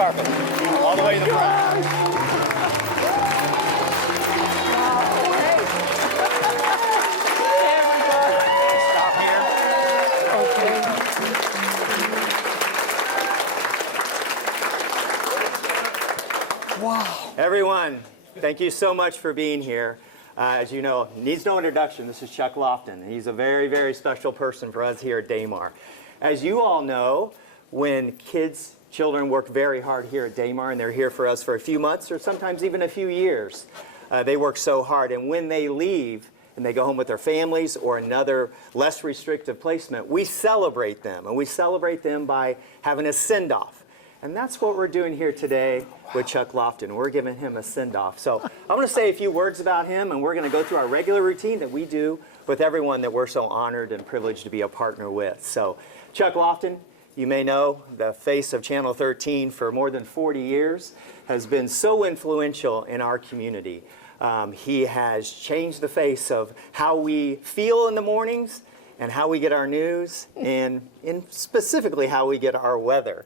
carpet. All the way to the front. Stop here. Okay. Wow. Everyone, thank you so much for being here. As you know, needs no introduction, this is Chuck Lofton. He's a very, very special person for us here at Damar. As you all know, when children work very hard here at Damar, and they're here for us for a few months or sometimes even a few years, they work so hard. And when they leave and they go home with their families or another less restrictive placement, we celebrate them. And we celebrate them by having a send-off. And that's what we're doing here today with Chuck Lofton. We're giving him a send-off. So I'm going to say a few words about him, and we're going to go through our regular routine that we do with everyone that we're so honored and privileged to be a partner with. So Chuck Lofton, you may know, the face of Channel 13 for more than 40 years, has been so influential in our community. He has changed the face of how we feel in the mornings and how we get our news, and specifically how we get our weather.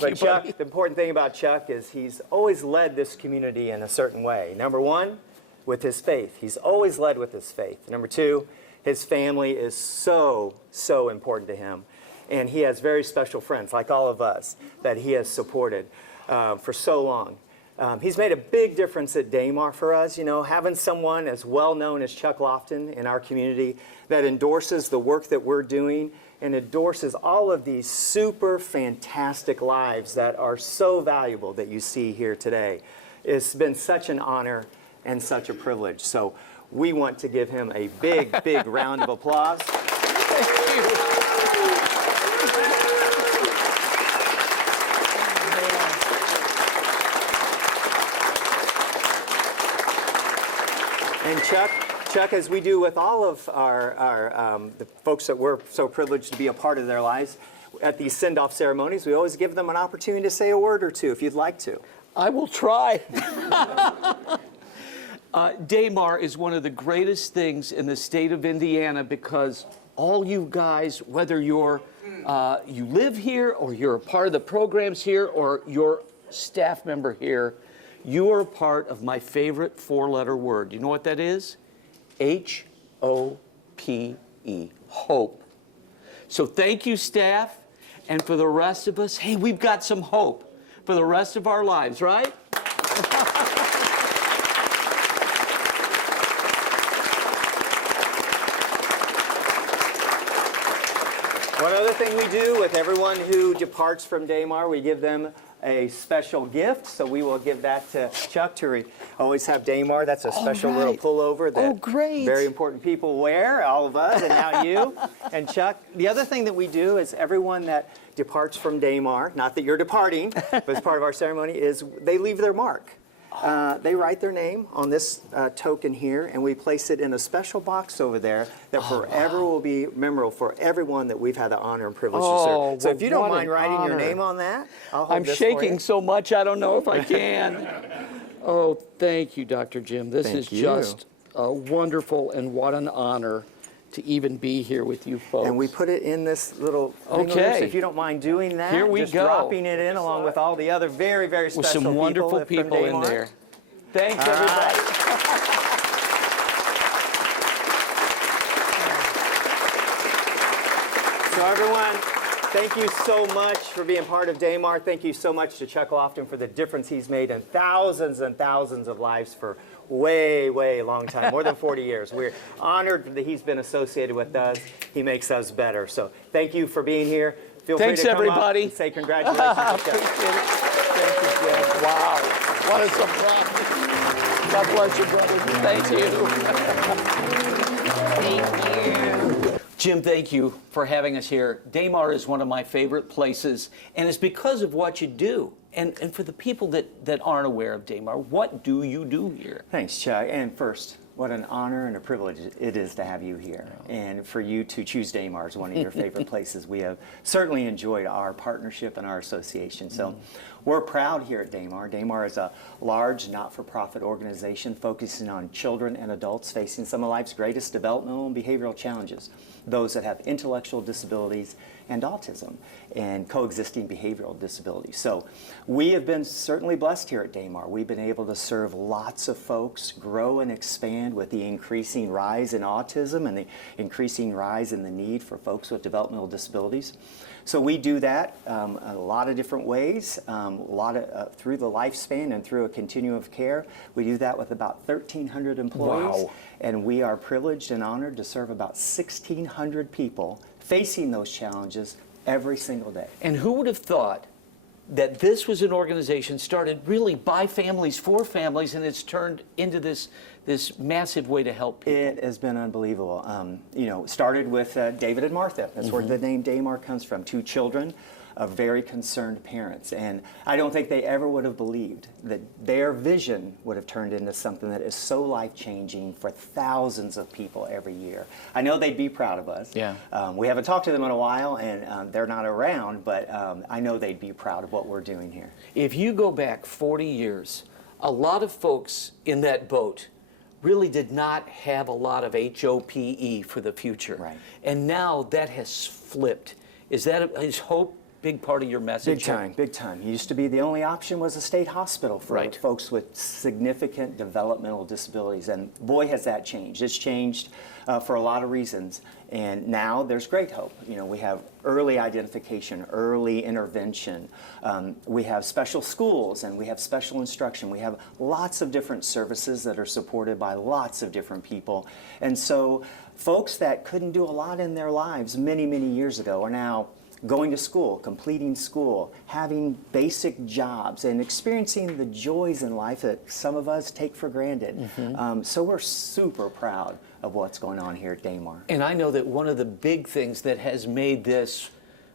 But Chuck, the important thing about Chuck is he's always led this community in a certain way. Number one, with his faith. He's always led with his faith. Number two, his family is so, so important to him. And he has very special friends, like all of us, that he has supported for so long. He's made a big difference at Damar for us, you know, having someone as well known as Chuck Lofton in our community that endorses the work that we're doing and endorses all of these super fantastic lives that are so valuable that you see here today. It's been such an honor and such a privilege. So we want to give him a big, big round of applause. Thank you. And Chuck, as we do with all of the folks that we're so privileged to be a part of their lives, at these send-off ceremonies, we always give them an opportunity to say a word or two, if you'd like to. I will try. Damar is one of the greatest things in the state of Indiana because all you guys, whether you live here or you're a part of the programs here or you're a staff member here, you are a part of my favorite four-letter word. You know what that is? H-O-P-E, hope. So thank you, staff, and for the rest of us, hey, we've got some hope for the rest of our lives, right? One other thing we do with everyone who departs from Damar, we give them a special gift, so we will give that to Chuck to always have Damar. That's a special little pullover that very important people wear, all of us, and now you. And Chuck, the other thing that we do is everyone that departs from Damar, not that you're departing, but as part of our ceremony, is they leave their mark. They write their name on this token here, and we place it in a special box over there that forever will be memorable for everyone that we've had the honor and privilege to serve. So if you don't mind writing your name on that, I'll hold this shaking for you. so much, I don't know if I can. Oh, thank you, Dr. Jim. This is just wonderful, and what an honor to even be here with you folks. And we put it in this little thing over there, so if you don't mind doing that, here we just go. Dropping it in along with all the other very, very special with some wonderful people in there. Thanks, everybody. So everyone, thank you so much for being part of Damar. Thank you so much to Chuck Lofton for the difference he's made in thousands and thousands of lives for way, way long time, more than 40 years. We're honored that he's been associated with us. He makes us better. So thank you for being here. Feel free to come everybody. up and say congratulations. Appreciate it. Thank you, Jeff. Wow. What a surprise. God bless you, brother. Thank you. Thank you. Jim, thank you for having us here. Damar is one of my favorite places, and it's because of what you do. And for the people that aren't aware of Damar, what do you do here? Thanks, Chuck. And first, what an honor and a privilege it is to have you here. And for you to choose Damar as one of your favorite places. We have certainly enjoyed our partnership and our association. So We're proud here at Damar. Damar is a large, not-for-profit organization focusing on children and adults facing some of life's greatest developmental and behavioral challenges, those that have intellectual disabilities and autism and coexisting behavioral disabilities. So we have been certainly blessed here at Damar. We've been able to serve lots of folks, grow and expand with the increasing rise in autism and the increasing rise in the need for folks with developmental disabilities. So we do that a lot of different ways, through the lifespan and through a continuum of care. We do that with about 1,300 employees. Wow. And we are privileged and honored to serve about 1,600 people facing those challenges every single day. And who would have thought that this was an organization started really by families, for families, and it's turned into this massive way to help people? It has been unbelievable. Started with David and Martha. That's where the name Damar comes from. 2 children of very concerned parents. And I don't think they ever would have believed that their vision would have turned into something that is so life-changing for thousands of people every year. I know they'd be proud of us. Yeah. We haven't talked to them in a while, and they're not around, but I know they'd be proud of what we're doing here. If you go back 40 years, a lot of folks in that boat really did not have a lot of HOPE for the future. Right. And now that has flipped. Is hope big part of your message? Big time, big time. Used to be the only option was a state hospital for Right. folks with significant developmental disabilities, and boy has that changed. It's changed for a lot of reasons, and now there's great hope. We have early identification, early intervention. We have special schools, and we have special instruction. We have lots of different services that are supported by lots of different people, and so folks that couldn't do a lot in their lives many, many years ago are now going to school, completing school, having basic jobs, and experiencing the joys in life that some of us take for granted. So we're super proud of what's going on here at Damar. And I know that one of the big things that has made this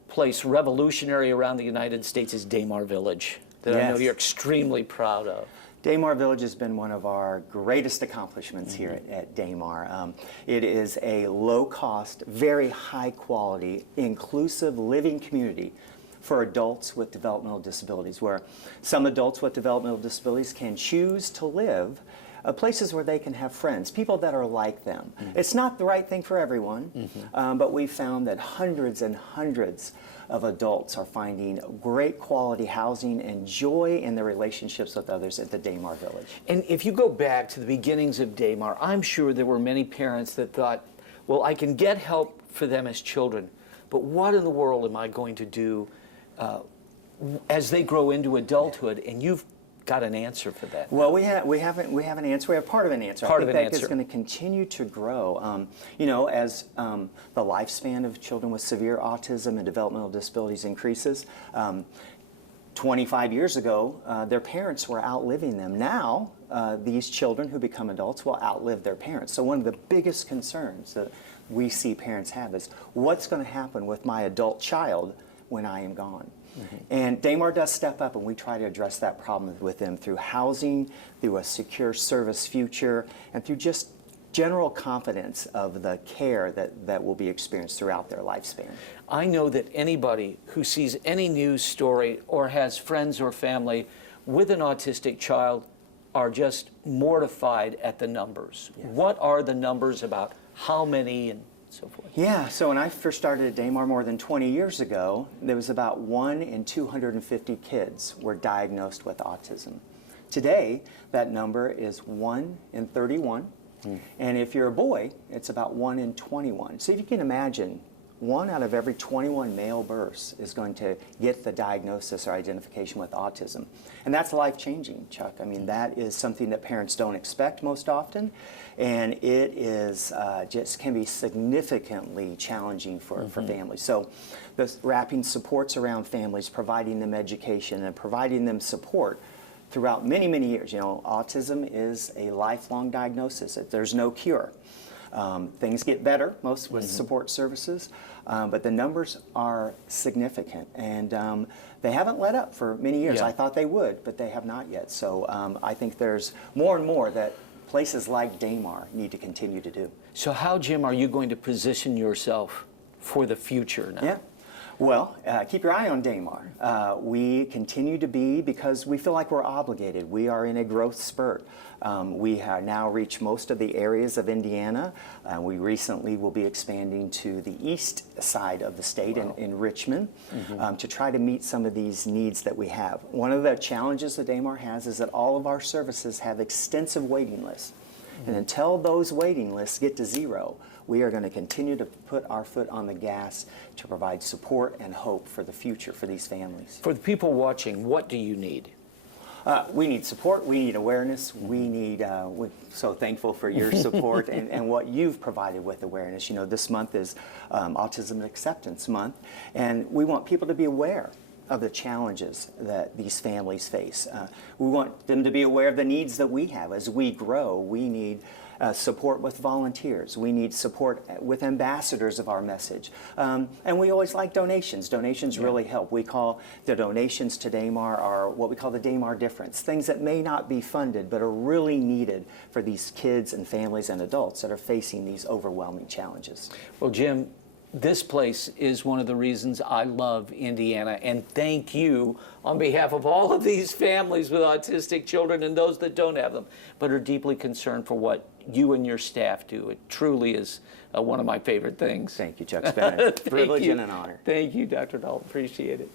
place revolutionary around the United States is Damar Village, that I know Yes. you're extremely proud of. Damar Village has been one of our greatest accomplishments here at Damar. It is a low-cost, very high-quality, inclusive living community for adults with developmental disabilities, where some adults with developmental disabilities can choose to live places where they can have friends, people that are like them. It's not the right thing for everyone, but we've found that hundreds and hundreds of adults are finding great quality housing and joy in their relationships with others at the Damar Village. And if you go back to the beginnings of Damar, I'm sure there were many parents that thought, well, I can get help for them as children, but what in the world am I going to do as they grow into adulthood? And you've got an answer for that. Well, we have an answer. We have part of an answer. Part I of think an that answer. is going to continue to grow. As the lifespan of children with severe autism and developmental disabilities increases. 25 years ago, their parents were outliving them. Now, these children who become adults will outlive their parents. So one of the biggest concerns that we see parents have is, what's going to happen with my adult child when I am gone? And Damar does step up, and we try to address that problem with them through housing, through a secure service future, and through just general confidence of the care that will be experienced throughout their lifespan. I know that anybody who sees any news story or has friends or family with an autistic child are just mortified at the numbers. Yes. What are the numbers about how many and so forth? Yeah, so when I first started at Damar more than 20 years ago, there was about 1 in 250 kids were diagnosed with autism. Today, that number is 1 in 31. And if you're a boy, it's about 1 in 21. So if you can imagine, 1 out of every 21 male births is going to get the diagnosis or identification with autism. And that's life-changing, Chuck. I mean, that is something that parents don't expect most often, and it is just can be significantly challenging for families. So the wrapping supports around families, providing them education and providing them support throughout many, many years. Autism is a lifelong diagnosis. There's no cure. Things get better, most with support services, but the numbers are significant, and they haven't let up for many years. Yeah. I thought they would, but they have not yet. So I think there's more and more that places like Damar need to continue to do. So how, Jim, are you going to position yourself for the future now? Yeah. Well, keep your eye on Damar. We continue to be, because we feel like we're obligated. We are in a growth spurt. We have now reached most of the areas of Indiana. We recently will be expanding to the east side of the state in Richmond to try to meet some of these needs that we have. One of the challenges that Damar has is that all of our services have extensive waiting lists. And until those waiting lists get to zero, we are going to continue to put our foot on the gas to provide support and hope for the future for these families. For the people watching, what do you need? We need support, we need awareness, we're so thankful for your support and what you've provided with awareness. You know, this month is Autism Acceptance Month, and we want people to be aware of the challenges that these families face. We want them to be aware of the needs that we have. As we grow, we need support with volunteers. We need support with ambassadors of our message. And we always like donations. Donations really help. We call the donations to Damar are what we call the Damar difference, things that may not be funded but are really needed for these kids and families and adults that are facing these overwhelming challenges. Well, Jim, this place is one of the reasons I love Indiana, and thank you on behalf of all of these families with autistic children and those that don't have them, but are deeply concerned for what you and your staff do. It truly is one of my favorite things. Thank you, Chuck. It's been a privilege and an honor. Thank you, Dr. Dalton. Appreciate it.